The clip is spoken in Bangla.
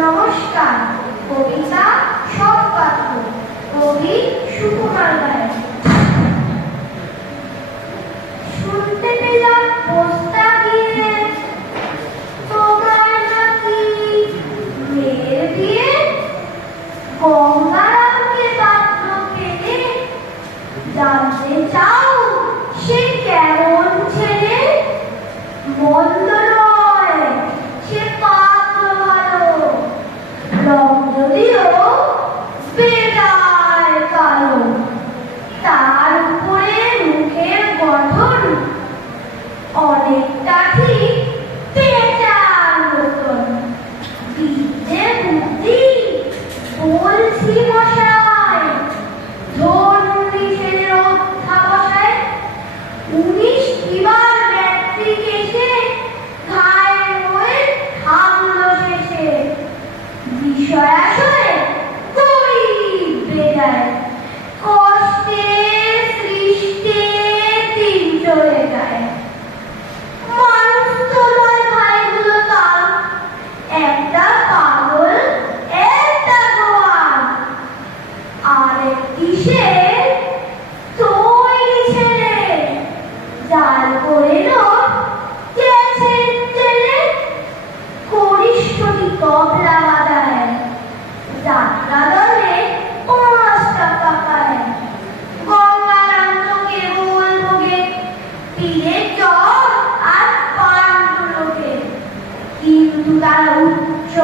নমস্কার। কবিতা সব পাত্র, কবি সুকুমার রায়। শুনতে পেলাম পোস্তা দিয়ে তোমার নাকি মেয়ের বিয়ে, গঙ্গারামকে পাত্র পেলে জানতে চাও সে কেমন ছেলে? মন্দ নয়, সে পাত্র ভালো, রং যদিও বেজায় কালো, তার উপরে মুখের গঠন অনেকটা ঠিক পেঁচার মতন। বিদ্যে বুদ্ধি বলছি মশাই, ধর্মী ছেলের অধ্যাবসায় 19 বার ম্যাট্রিক এসে ঘায়ের হয়ে থামলো শেষে। বিষয় আসলে গরিব বেজায়, কষ্টে সৃষ্টে দিন চলে যায়। মানুষ তো নয় ভাইগুলো তার, একটা পাগল একটা গোয়াল, আরেকটি সে তৈরি ছেলে, জাল করে লোক গেছে জেলে। কনিষ্ঠটি তবলা বাজায়, যাত্রা দলে 5 টাকা পায়। গঙ্গারাম তো কেবল ভোগে পীরের জ্বর আর পাণ্ডুলোকে, কিন্তু তারা উচ্চ